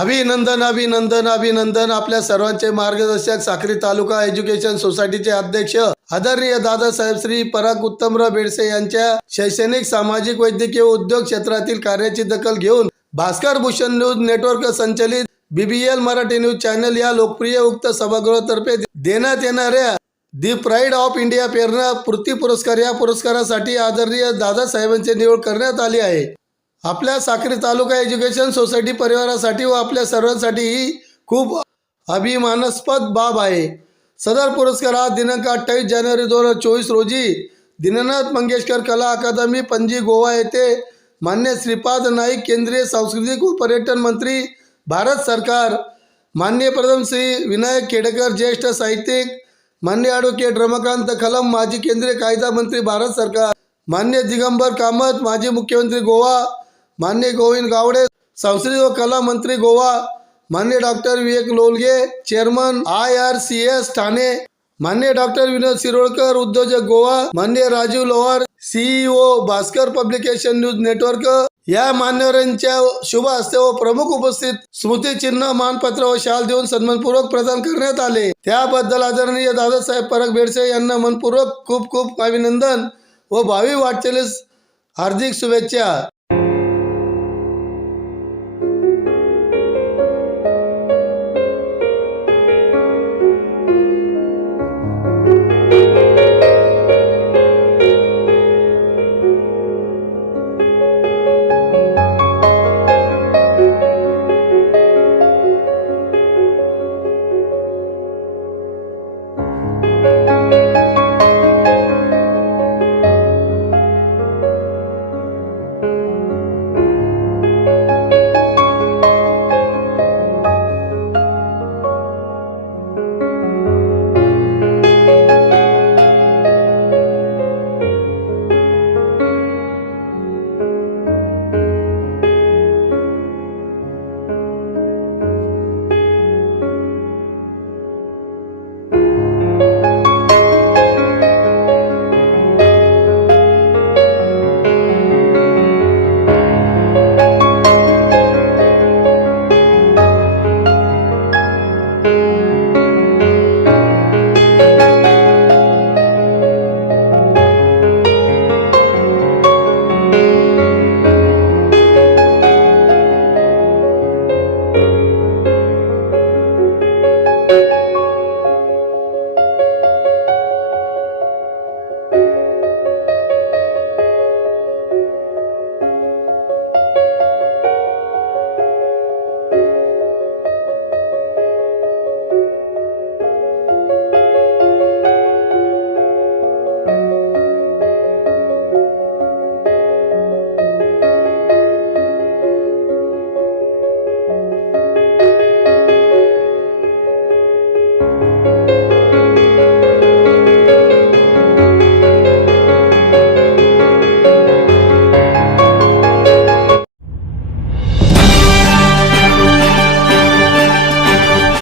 अभिनंदन अभिनंदन अभिनंदन। आपल्या सर्वांचे मार्गदर्शक साक्री तालुका एज्युकेशन सोसायटीचे अध्यक्ष आदरणीय दादासाहेब श्री पराग उत्तमराव बेडसे यांच्या शैक्षणिक सामाजिक वैद्यकीय उद्योग क्षेत्रातील कार्याची दखल घेऊन भास्कर भूषण न्यूज नेटवर्क संचलित BBL मराठी न्यूज चॅनल या लोकप्रिय उक्त सभागृहातर्फे देण्यात येणाऱ्या दी प्राईड ऑफ इंडिया प्रेरणा पूर्ती पुरस्कार या पुरस्कारासाठी आदरणीय दादासाहेबांची निवड करण्यात आली आहे। आपल्या साक्री तालुका एज्युकेशन सोसायटी परिवारासाठी व आपल्या सर्वांसाठी ही खूप अभिमानास्पद बाब आहे। सदर पुरस्कार आज दिनांक 28 जानेवारी 2024 रोजी दीनानाथ मंगेशकर कला अकादमी पणजी गोवा येथे मान्य श्रीपाद नाईक केंद्रीय सांस्कृतिक व पर्यटन मंत्री भारत सरकार, मान्य प्रथम श्री विनायक खेडेकर ज्येष्ठ साहित्यिक, मान्य ॲडव्होकेट रमाकांत खलम माजी केंद्रीय कायदा मंत्री भारत सरकार, मान्य दिगंबर कामत माजी मुख्यमंत्री गोवा, मान्य गोविंद गावडे संस्कृती व कला मंत्री गोवा, मान्य डॉक्टर विवेक लोलगे चेअरमन IRCS ठाणे, मान्य डॉक्टर विनोद शिरोडकर उद्योजक गोवा, मान्य राजीव लोहार CEO Bhaskar publication news network या मान्यवरांच्या शुभ हस्ते व प्रमुख उपस्थित स्मृतिचिन्ह मानपत्र व शाल देऊन सन्मानपूर्वक प्रदान करण्यात आले। त्याबद्दल आदरणीय दादासाहेब पराग बेडसे यांना मनपूर्वक खूप खूप अभिनंदन व भावी वाटचालीस हार्दिक शुभेच्छा।